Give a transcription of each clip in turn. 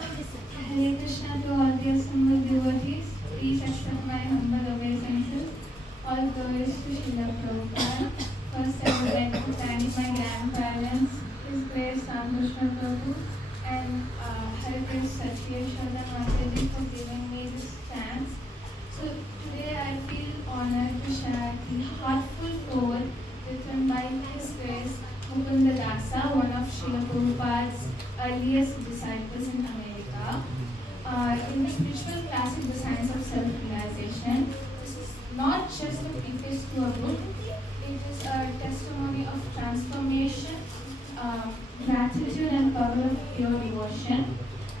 Hare Krishna to all the assembled devotees. Please accept my humble obeisances. All glories to Srila Prabhupada. First, I would like to thank my grandparents, His Grace Ramakrishna Prabhu, and Hare Krishna Satyashoda Mataji for giving me this chance. So today I feel honored to share the heartful foreword written by His Grace Mukunda Dasa, one of Srila Prabhupada's earliest disciples in America. In the spiritual classic, The Science of Self-Realization, this is not just a preface to a book, it is a testimony of transformation, gratitude and power of pure devotion.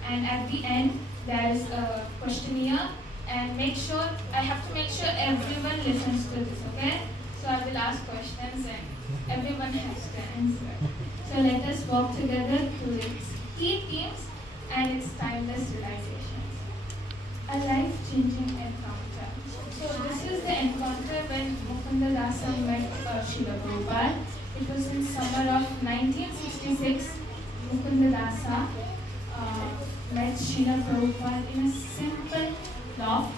And at the end, there is a questionnaire, and I have to make sure everyone listens to this, okay? So I will ask questions and everyone has to answer. So let us walk together through its key themes and its timeless realizations. A life-changing encounter. So this is the encounter when Mukunda Dasa met Srila Prabhupada. It was in summer of 1966. Mukunda Dasa met Srila Prabhupada in a simple loft.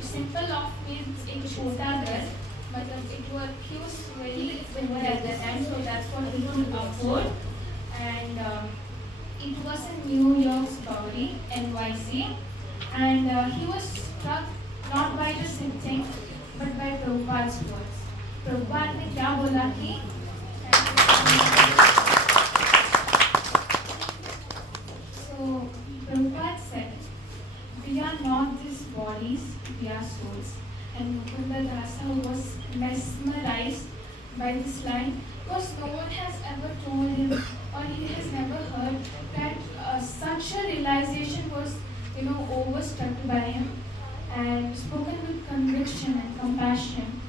Simple loft means एक छोटा घर, मतलब it was very poor at that time, so that's what we could afford. And it was in New York's Bowery, NYC, and he was struck not by the sitting, but by Prabhupada's words. Prabhupada ने क्या बोला कि so Prabhupada said, we are not these bodies, we are souls. And Mukunda Dasa was mesmerized by this line because no one has ever told him or he has never heard that such a realization was, overstruck by him and spoken with conviction and compassion.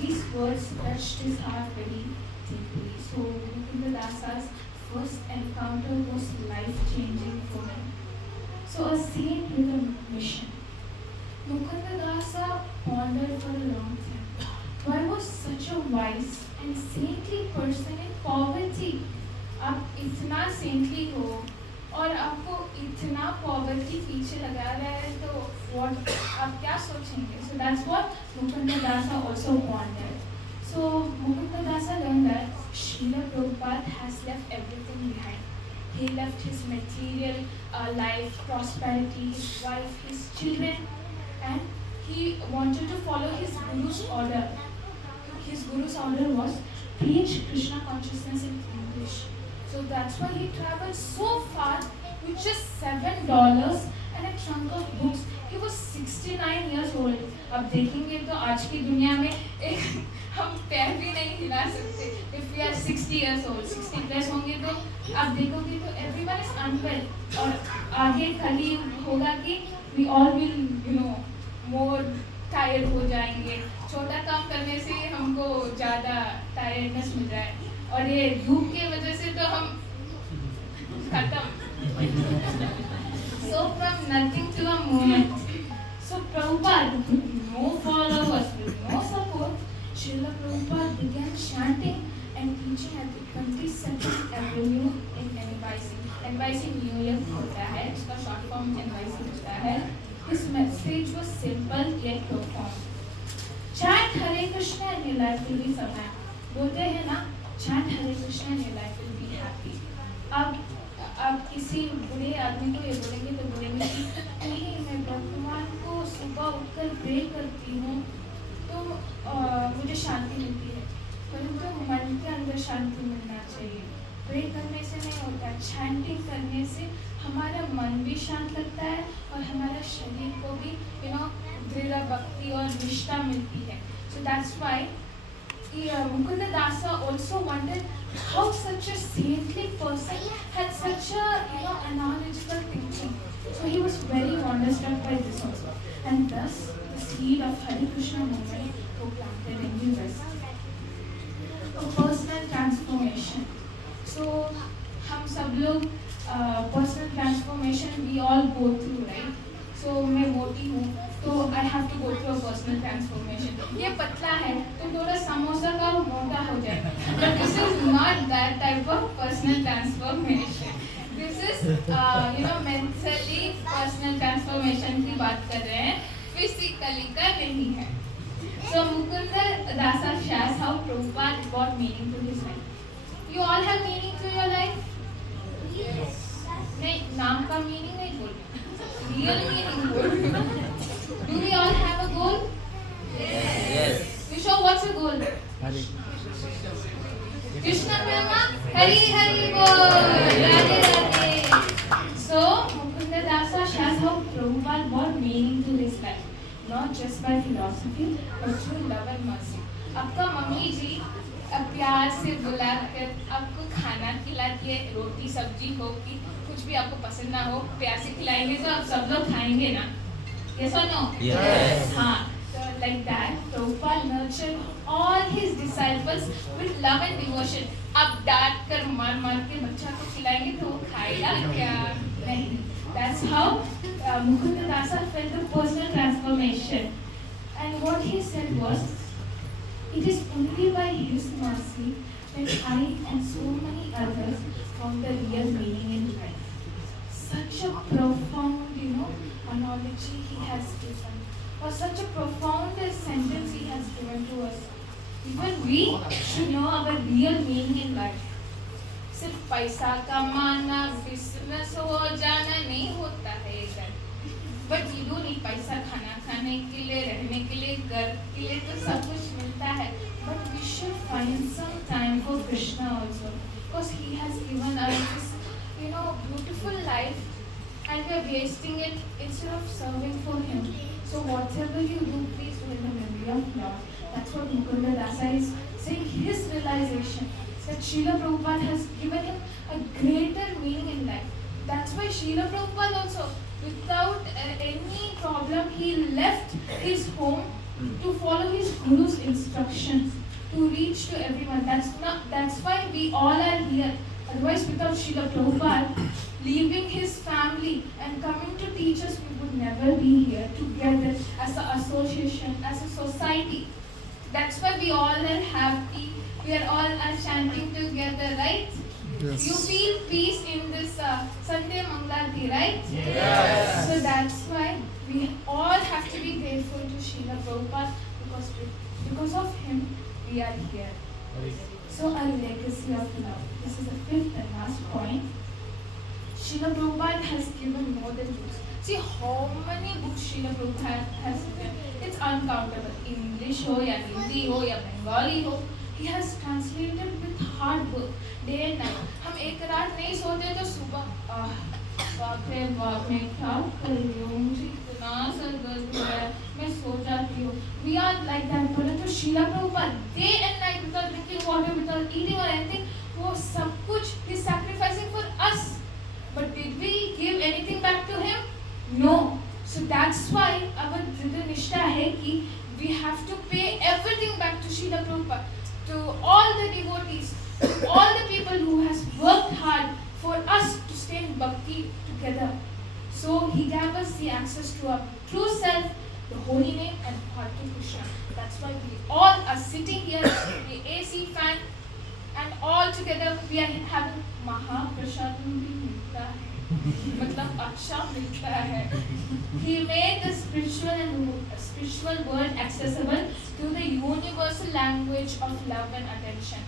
These words touched his heart very deeply. So Mukunda Dasa's first encounter was life-changing for him. So a saint with a mission. Mukunda Dasa pondered for a long time. Why was such a wise and saintly person in poverty? आप इतना saintly हो और आपको इतना poverty पीछे लगा रहा है तो what आप क्या सोचेंगे? So that's what Mukunda Dasa also pondered. So Mukunda Dasa learned that Srila Prabhupada has left everything behind. He left his material life, prosperity, his wife, his children, and he wanted to follow his Guru's order. His Guru's order was preach Krishna consciousness in English. So that's why he traveled so far with just $7 and a trunk of books. He was 69 years old. अब देखेंगे तो आज की दुनिया में हम पैर भी नहीं हिला सकते. If we are 60 years old, 60 plus होंगे तो आप देखोगे तो everyone is unwell और आगे खाली होगा कि we all will more tired हो जाएंगे. छोटा काम करने से हमको ज़्यादा टायर्डनेस मिल रहा है और ये धूप के वजह से तो हम खत्म. So from nothing to a moment. So Prabhupada, no followers, with no support, Srila Prabhupada began chanting and teaching at the 22nd Avenue in NYC. NYC New York होता है, इसका short form NYC होता है. His message was simple yet profound. Chant Hare Krishna and your life will be fine. बोलते हैं ना, chant Hare Krishna and your life will be happy. अब आप किसी बुरे आदमी को ये बोलेंगे तो बोलेंगे कि नहीं मैं भगवान को सुबह उठकर प्रे करती हूँ तो मुझे शांति मिलती है, परंतु मन के अंदर शांति मिलना चाहिए. प्रे करने से नहीं होता, चैंटिंग करने से हमारा मन भी शांत लगता है और हमारा शरीर को भी दृढ़ भक्ति और निष्ठा मिलती है. So that's why Mukunda Dasa also wondered how such a saintly person had such a analytical thinking. So he was very wonderstruck by this also, and thus the seed of Hare Krishna movement was planted in the West. A personal transformation. So हम सब लोग personal transformation we all go through, right? So मैं मोटी हूँ तो I have to go through a personal transformation. ये पतला है तो थोड़ा समोसा का मोटा हो जाएगा. But this is not that type of personal transformation. This is mental कली का नहीं है. So Mukunda Dasa shares how Prabhupada brought meaning to his life. You all have meaning to your life? Yes. नहीं, नाम का meaning नहीं बोल. Real meaning बोल. Do we all have a goal? Yes. You show what's your goal? Krishna Prema, Hari Hari Bol, Radhe Radhe. So Mukunda Dasa shares how Prabhupada brought meaning to his life, not just by philosophy, but through love and mercy. आपका mummy जी प्यार से बुलाकर आपको खाना खिलाती है, रोटी सब्जी हो कि कुछ भी आपको पसंद ना हो, प्यार से खिलाएंगे तो आप सब लोग खाएंगे ना? Yes or no? Yes. हाँ. So like that, Prabhupada nurtured all his disciples with love and devotion. अब डांट कर मार के बच्चा को खिलाएंगे तो वो खाएगा क्या? नहीं. That's how Mukunda Dasa felt the personal transformation. And what he said was, it is only by his mercy that I and so many others found the real meaning in life. Such a profound, analogy he has given, or such a profound sentence he has given to us. Even we should know our real meaning in life. सिर्फ पैसा कमाना, business हो जाना नहीं होता है इधर. But you don't need पैसा खाना खाने के लिए, रहने के लिए, घर के लिए तो सब कुछ मिलता है. But we should find some time for Krishna also, because he has given us this beautiful life and we are wasting it instead of serving for him. So whatever you do, please do in the memory of Lord. That's what Mukunda Dasa is saying, his realization that Srila Prabhupada has given him a greater meaning in life. That's why Srila Prabhupada also, without any problem, he left his home to follow his Guru's instructions, to reach to everyone. That's why we all are here. Otherwise, without Srila Prabhupada leaving his family and coming to teach us, we would never be here together as an association, as a society. That's why we all are happy. We are all chanting together, right? Yes. You feel peace in this Sunday Mangalarti, right? Yes. So that's why we all have to be grateful to Srila Prabhupada, because of him we are here. So our legacy of love. This is the fifth and last point. Srila Prabhupada has given more than books. See how many books Srila Prabhupada has given. It's uncountable. English ho ya Hindi ho ya Bengali ho. He has translated with hard work, day and night. हम एक रात नहीं सोते तो सुबह बाप रे बाप मैं क्या कर रही हूँ, मुझे इतना सर दर्द हो रहा है, मैं सो जाती हूँ. We are like that. परंतु Srila Prabhupada day and night without drinking water, without eating or anything, वो सब कुछ he is sacrificing for us. But did we give anything back to him? No. So that's why our Nishta hai ki we have to pay everything back to Srila Prabhupada, to all the devotees, to all the people who has worked hard for us to stay in bhakti together. So he gave us the access to our true self, the holy name and heart to Krishna. That's why we all are sitting here, the AC fan, and all together we are having Mahaprasadam bhi milta hai. मतलब अच्छा मिलता है. He made the spiritual world accessible through the universal language of love and attention.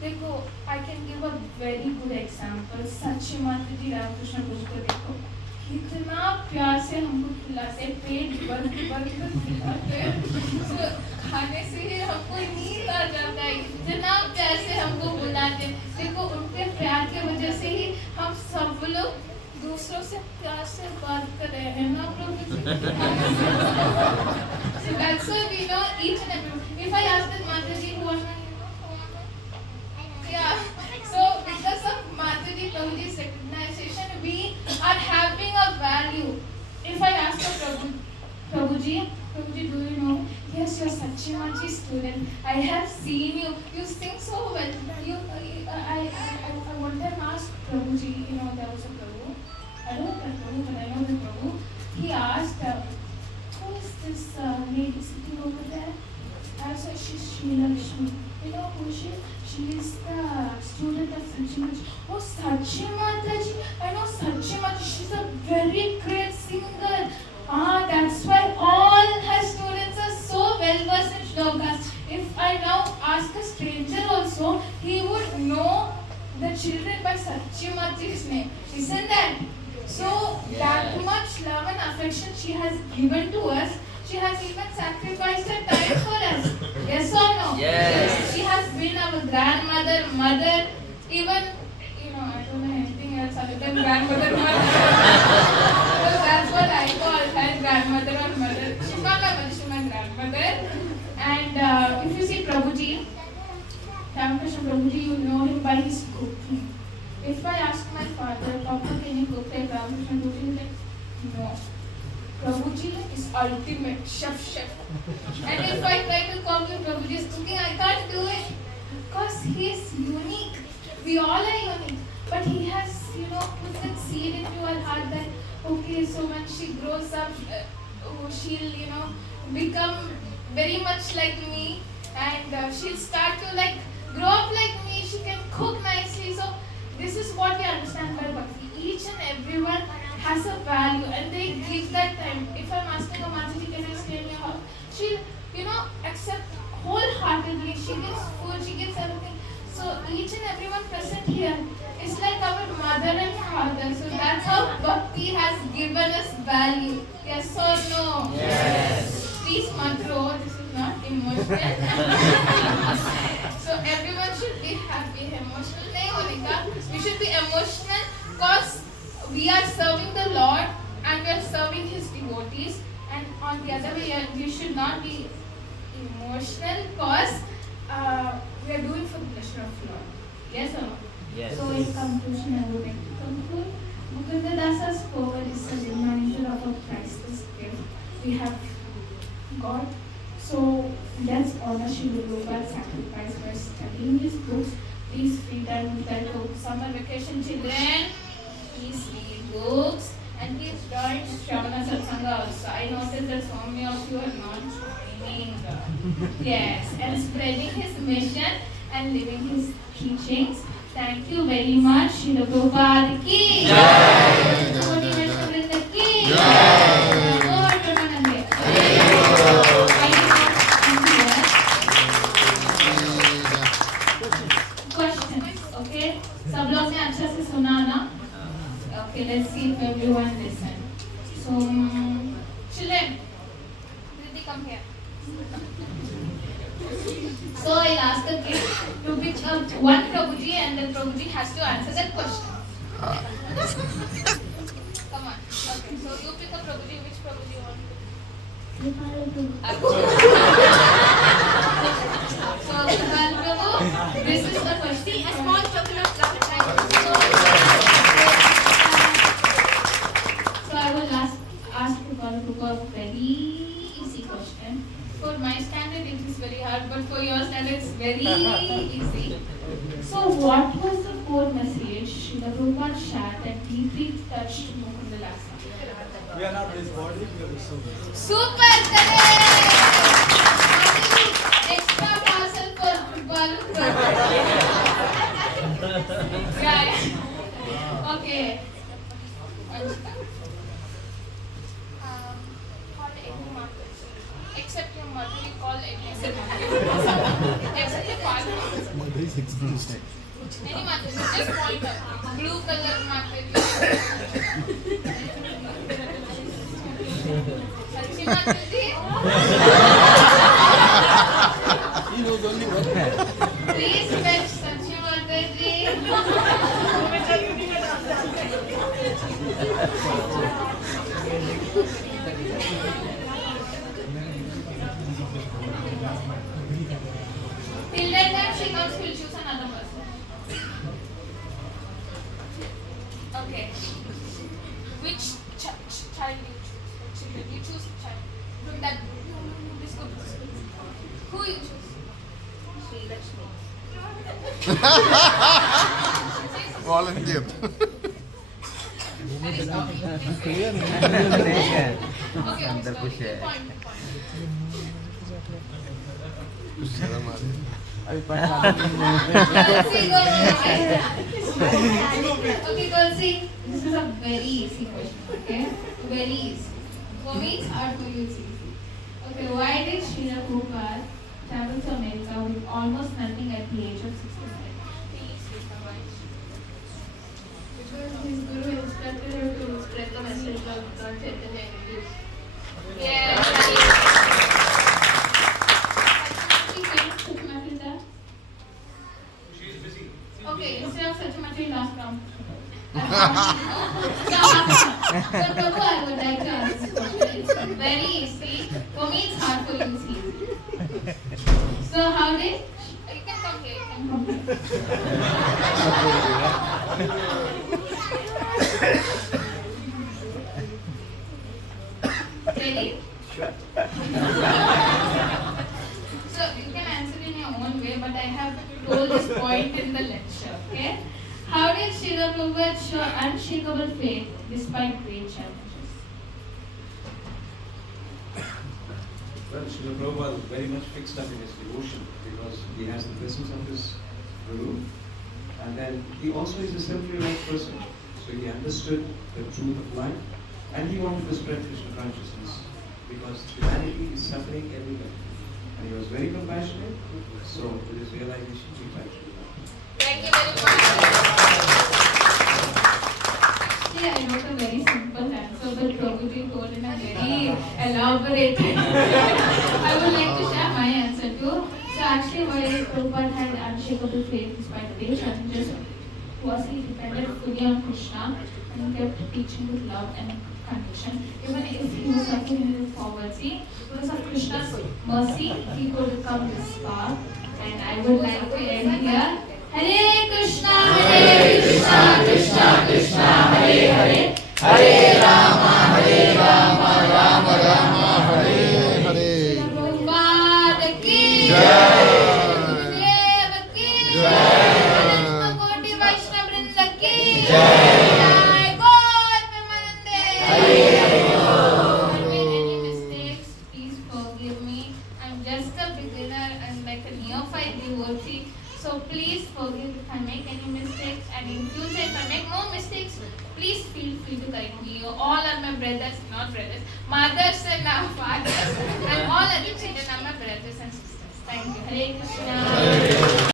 देखो, I can give a very good example. सच्ची माता जी रामकृष्ण गुरु को देखो, कितना प्यार से हमको खिलाते, पेट भर कर खिलाते, खाने से ही हमको नींद आ जाता है, इतना प्यार से हमको बुलाते. देखो, उनके प्यार की वजह से ही हम सब लोग दूसरों से प्यार से बात कर रहे हैं ना प्रभु. So that's why we know each and every. If I ask that Mataji who was my yeah, so because of Mataji Prabhuji's recognition, we are having a value. If I ask a Prabhuji, do you know? Yes, you're Sachimaji student. I have seen you. You sing so well. I one time asked Prabhuji, there was a Prabhu. I don't know the Prabhu, but I know the Prabhu. He asked, who is this lady sitting over there? I said, she's Srila Lakshmi. You know who she is? She is the student of Sachimaji. Oh, Sachimataji. I know Sachimataji. She's a very great singer. That's why all has That much love and affection she has given to us. She has even sacrificed her time for us. Yes or no? Yes. She has been our grandmother, mother, even, I don't know anything else other than grandmother, mother. So that's what I call her, grandmother or mother. She's not my mother, she's my grandmother. And if you see Prabhuji, Ramakrishna Prabhuji, you know him by his cooking. If I ask my father, Papa, can you cook like Ramakrishna Prabhuji? He's like, no. Prabhuji is ultimate chef. And if I try to copy Prabhuji's cooking, I can't do it. Because he is unique. We all are unique. But he has, put that seed into our heart that, okay, so when she grows up, she'll, become very much like me. And she'll start to grow up like me. She can cook nicely. So this is what we understand by Bhakti. Each and everyone has a value and they give that time. If I'm asking a Mataji, can I stay in your house? She'll, accept wholeheartedly. She gives food, she gives everything. So each and everyone present here is like our mother and father. So that's how Bhakti has given us value. Yes or no? Yes. Please, Matro, this is not emotional. So everyone should be happy. Emotional nahi hone ka. We should be emotional because we are serving the Lord and we are serving His devotees. And on the other way, we should not be emotional because we are doing for the pleasure of Lord. Yes or no? Yes. So in conclusion, I would like to conclude. Mukunda Dasa's power is a reminder of a priceless gift we have got. So let's honor Srila Prabhupada's sacrifice by studying his books. Please read and to summer vacation children. Please read books and please join Shravana Satsanga also. I noticed that so many of you are not joining. Yes, and spreading his mission and living his teachings. Thank you very much. Srila Prabhupada ki jai. Motivational Vrinda ki jai. Lord Ramanande. Questions, okay? सब लोग ने अच्छा से सुना ना? Okay, let's see if everyone listen. So, children, Priti, come here. So I'll ask the kid to pick up one Prabhuji and then Prabhuji has to answer that question. Come on. Okay, so you pick a Prabhuji. Which Prabhuji you want to pick? So, Gopal Prabhu, this is the question. A small chocolate. So I will ask Gopal Prabhu a very easy question. For my standard, it is very hard, but for your standard, it's very easy. So, what was the core message Srila Prabhupada shared that deeply touched Mukunda Dasa? We are not his body, we are the soul. Super! Correct! Extra parcel for Balu. Yeah. Okay. Except your mother, you call any except your father. Mother is exposed. Any mother, just point out. Blue color mother. Sachi Mataji. He knows only one man. Please fetch Sachi Mataji. Till that time she comes, we'll choose another person. Okay. Which child you choose? Children, you choose a child. From that group. This group. Who you choose? Sri Lakshmi. Volunteer. And it's talking. Okay, अंदर कुछ है point. Okay, Tulsi, this is a very easy question, okay? Very easy. For me, it's hard, for you, it's easy. Okay, why did Srila Prabhupada travel to America with almost nothing at the age of 65? Because his guru instructed him to spread the message Lord Chaitanya introduced. Yeah. She's busy. Okay, instead of Satyamati, last round. So Prabhu, I would like to ask this question. It's very easy. For me, it's hard for you. It's easy. So how did you can come here? You can come here. Ready? Sure. So you can answer in your own way, but I have told this point in the lecture. Okay? How did Srila Prabhupada show unshakable faith despite great challenges? Well, Srila Prabhupada was very much fixed up in his devotion because he has the presence of his Guru, and then he also is a self-realized person. So he understood the truth of life, and he wanted to spread Krishna consciousness because humanity is suffering everywhere. And he was very compassionate, so with his realization, he tried to do that. Thank you very much. Actually, I wrote a very simple answer, but Prabhuji told in a very elaborated. I would like to share my answer too. So actually, why Prabhupada had unshakable faith despite great challenges was he depended fully on Krishna and kept teaching with love and conviction. Even if he was suffering in poverty, because of Krishna's mercy, he could come this far. And I would like to end here. Hare Krishna, Krishna Krishna, Hare Hare, Hare Rama, Rama Rama, Hare Hare. Prabhupada ki jai, Gurudev ki jai, Ananta Koti Vaishnava Vrinda ki jai, Gaur Premanande. If I made any mistakes, please forgive me. I'm just a beginner and like a neophyte devotee. So please forgive if I make any mistakes, and in future if I make more mistakes, please feel free to correct me. You all are my brothers, not brothers, mothers and fathers, and all other children are my brothers and sisters. Thank you. Hare Krishna.